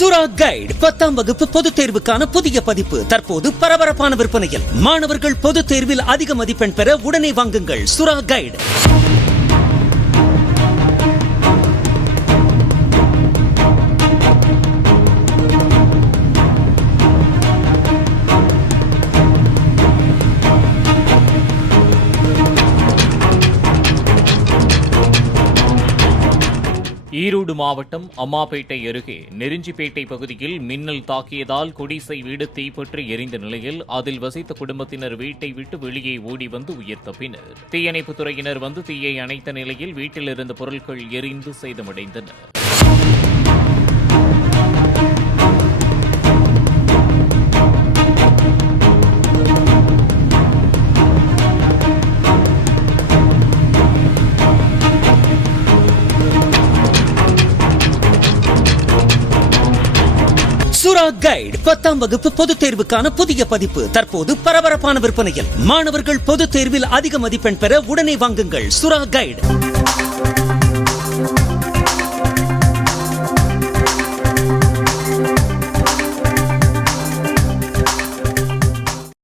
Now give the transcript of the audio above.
சுறா கைடு 10ஆம் வகுப்பு பொதுத் தேர்வுக்கான புதிய பதிப்பு தற்போது பரபரப்பான விற்பனையில். மாணவர்கள் பொதுத் தேர்வில் அதிக மதிப்பெண் பெற உடனே வாங்குங்கள் சுறா கைடு. ஈரோடு மாவட்டம் அம்மாபேட்டை அருகே நெருஞ்சிப்பேட்டை பகுதியில் மின்னல் தாக்கியதால் குடிசை வீடு தீப்பற்றி எரிந்த நிலையில் அதில் வசித்த குடும்பத்தினர் வீட்டை விட்டு வெளியே ஓடி வந்து உயிர் தப்பினர். தீயணைப்புத் துறையினர் வந்து தீயை அணைத்த நிலையில் வீட்டில் இருந்த பொருட்கள் எரிந்து சேதமடைந்தன. சுறா கைடு 10ஆம் வகுப்பு பொதுத் தேர்வுக்கான புதிய பதிப்பு தற்போது பரபரப்பான விற்பனையில். மாணவர்கள் பொதுத் தேர்வில் அதிக மதிப்பெண் பெற உடனே வாங்குங்கள் சுறா கைடு.